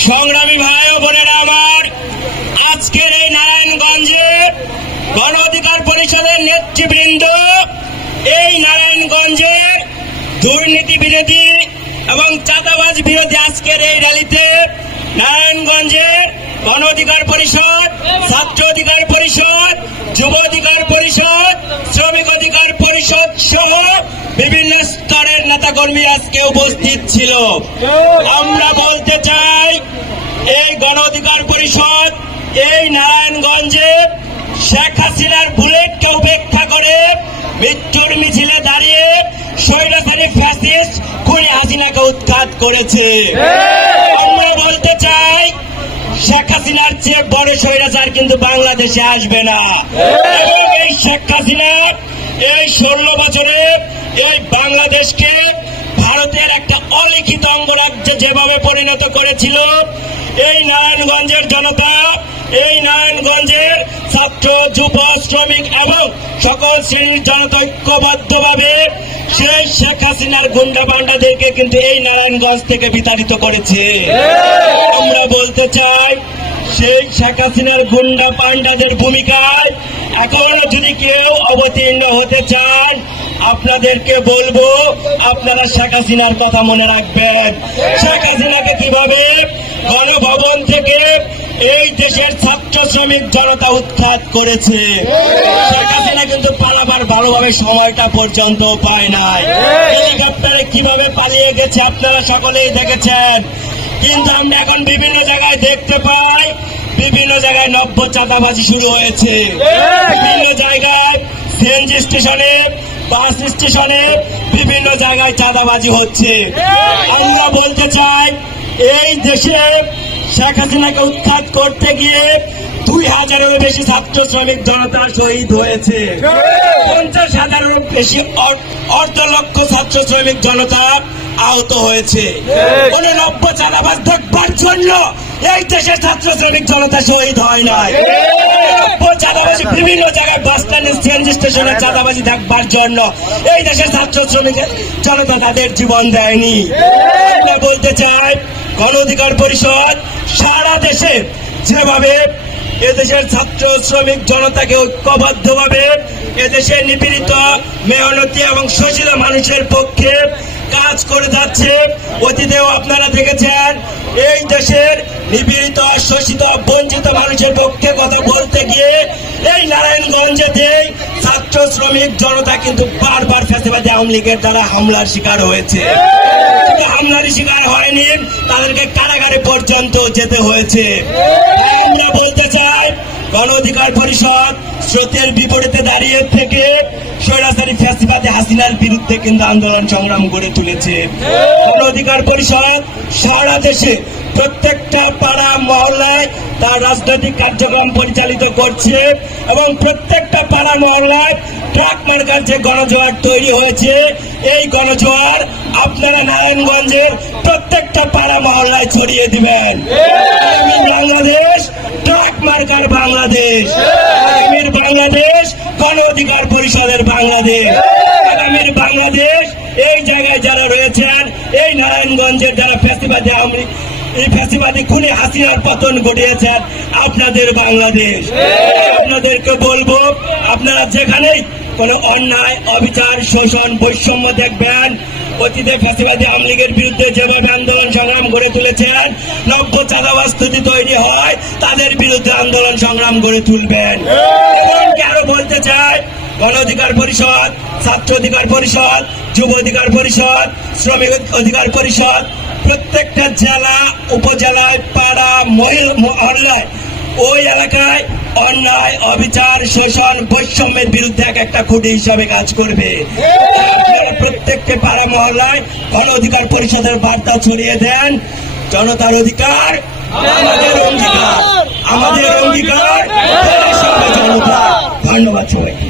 সংগ্রামী ভাই ও বোনেরা আমার, আজকের এই নারায়ণগঞ্জে গণ অধিকার পরিষদের নেতৃবৃন্দ এই নারায়ণগঞ্জে দুর্নীতি বিরোধী এবং চাঁদাবাজ বিরোধী আজকের এই র্যালিতে নারায়ণগঞ্জে গণ অধিকার পরিষদ, ছাত্র অধিকার পরিষদ, যুব অধিকার পরিষদ, শ্রমিক অধিকার পরিষদ সহ বিভিন্ন স্তরের নেতাকর্মী আজকে উপস্থিত ছিল। আমরা বলতে চাই, এই গণ অধিকার পরিষদ এই নারায়ণগঞ্জে শেখ হাসিনার বুলেটকে উপেক্ষা করে মৃত্যুর মিছিলে দাঁড়িয়ে স্বৈরাচারী ফ্যাসিস্ট খুনি হাসিনাকে উৎখাত করেছে। আমরা বলতে চাই, শেখ হাসিনার চেয়ে বড় স্বৈরাচার কিন্তু বাংলাদেশে আসবে না। এবং এই শেখ হাসিনা এই 16 বছরে এই বাংলাদেশকে ভারতের একটা অলিখিত অঙ্গরাজ্যে যেভাবে পরিণত করেছিল, এই নারায়ণগঞ্জের জনতা, এই নারায়ণগঞ্জের ছাত্র, যুব, শ্রমিক এবং সকল শ্রেণীর জনতা ঐক্যবদ্ধভাবে সেই শেখ হাসিনার গুন্ডা পান্ডাদেরকে কিন্তু এই নারায়ণগঞ্জ থেকে বিতাড়িত করেছে। আমরা বলতে চাই, সেই শেখ হাসিনার গুন্ডা পান্ডাদের ভূমিকায় এখনো যদি কেউ অবতীর্ণ হতে চান, আপনাদেরকে বলবো, আপনারা শেখ হাসিনার কথা মনে রাখবেন। শেখ হাসিনাকে কিভাবে গণভবন থেকে এই দেশের ছাত্র শ্রমিক জনতা উৎখাত করেছে। শেখ হাসিনা কিন্তু পালাবার ভালোভাবে সময়টা পর্যন্ত পায় নাই। হেলিকপ্টারে কিভাবে পালিয়ে গেছে আপনারা সকলেই দেখেছেন। কিন্তু আমরা এখন বিভিন্ন জায়গায় দেখতে পাই, বিভিন্ন জায়গায় নব্য চাঁদাবাজি শুরু হয়েছে। বিভিন্ন জায়গায় সিএনজি স্টেশনে, বাস স্টেশনে বিভিন্ন জায়গায় চাঁদাবাজি হচ্ছে। আমরা বলতে চাই, এই দেশে শেখ হাসিনাকে উৎখাত করতে গিয়ে 2000-এরও বেশি ছাত্র শ্রমিক জনতা শহীদ হয়েছে। 50,000-এরও বেশি অর্ধলক্ষ ছাত্র শ্রমিক জনতা আহত হয়েছে। কোন নব্য চাঁদাবাজ দেখবার জন্য এই দেশের ছাত্র শ্রমিক জনতা শহীদ হয় নাই। চাঁদাবাজি বিভিন্ন জায়গায় বাস স্ট্যান্ডে, সিএনজি স্টেশনে চাঁদাবাজি দেখবার জন্য এই দেশের ছাত্র শ্রমিক জনতা তাদের জীবন দেয়নি। আমরা বলতে চাই, গণ অধিকার পরিষদ সারা দেশে যেভাবে এদেশের ছাত্র শ্রমিক জনতাকে ঐক্যবদ্ধভাবে এদেশের নিপীড়িত, মেহনতি এবং শোষিত মানুষের পক্ষে কাজ করে যাচ্ছে, অতীতেও আপনারা দেখেছেন এই দেশের নিপীড়িত, শোষিত, বঞ্চিত মানুষের পক্ষে কথা বলতে গিয়ে এই নারায়ণগঞ্জেতে ছাত্র শ্রমিক জনতা কিন্তু বারবার ফ্যাসিবাদী আওয়ামী লীগের দ্বারা হামলার শিকার হয়েছে। হামলার শিকার হয়নি, তাদেরকে কারাগারে পর্যন্ত যেতে হয়েছে। আমরা বলতে চাই, গণ অধিকার পরিষদ স্রোতের বিপরীতে দাঁড়িয়ে থেকে স্বৈরাচারী ফ্যাসিবাদী হাসিনার বিরুদ্ধে কিন্তু আন্দোলন সংগ্রাম গড়ে তুলেছে। গণ অধিকার পরিষদ সারা দেশে প্রত্যেকটা পাড়া মহল্লায় তার রাজনৈতিক কার্যক্রম পরিচালিত করছে এবং প্রত্যেকটা পাড়া মহল্লায় ট্রাক মার্কার যে গণজোয়ার তৈরি হয়েছে, এই গণজোয়ার আপনারা নারায়ণগঞ্জের প্রত্যেকটা পাড়া মহল্লায় ছড়িয়ে দিবেন। বাংলাদেশ, ট্রাক মার্কার বাংলাদেশ, আগামীর বাংলাদেশ গণ অধিকার পরিষদের বাংলাদেশ। আগামীর বাংলাদেশ এই জায়গায় যারা রয়েছেন, এই নারায়ণগঞ্জের যারা ফ্যাসিবাদী আওয়ামী, এই ফ্যাসিবাদী খুনি হাসিনার পতন ঘটিয়েছেন, আপনাদের বাংলাদেশ। আপনাদেরকে বলবো, আপনারা যেখানেই কোনো অন্যায়, অবিচার, শোষণ, বৈষম্য দেখবেন, অতীতে ফ্যাসিবাদী আওয়ামী লীগের বিরুদ্ধে যেভাবে আন্দোলন সংগ্রাম গড়ে তুলেছেন, নব্য চাঁদাবাজ যদি তৈরি হয় তাদের বিরুদ্ধে আন্দোলন সংগ্রাম গড়ে তুলবেন। এমনকি আরো বলতে চাই, গণ অধিকার পরিষদ, ছাত্র অধিকার পরিষদ, যুব অধিকার পরিষদ, শ্রমিক অধিকার পরিষদ প্রত্যেকটা জেলা, উপজেলায়, পাড়া, মহল্লায়, ওই এলাকায় অন্যায়, অবিচার, শোষণ, বৈষম্যের বিরুদ্ধে একটা খুঁটি হিসাবে কাজ করবে। প্রত্যেকটা পাড়া মহল্লায় গণ অধিকার পরিষদের বার্তা ছড়িয়ে দেন, জনতার অধিকার আমাদের অঙ্গীকার, আমাদের অঙ্গীকার জনতা। ধন্যবাদ সবাইকে।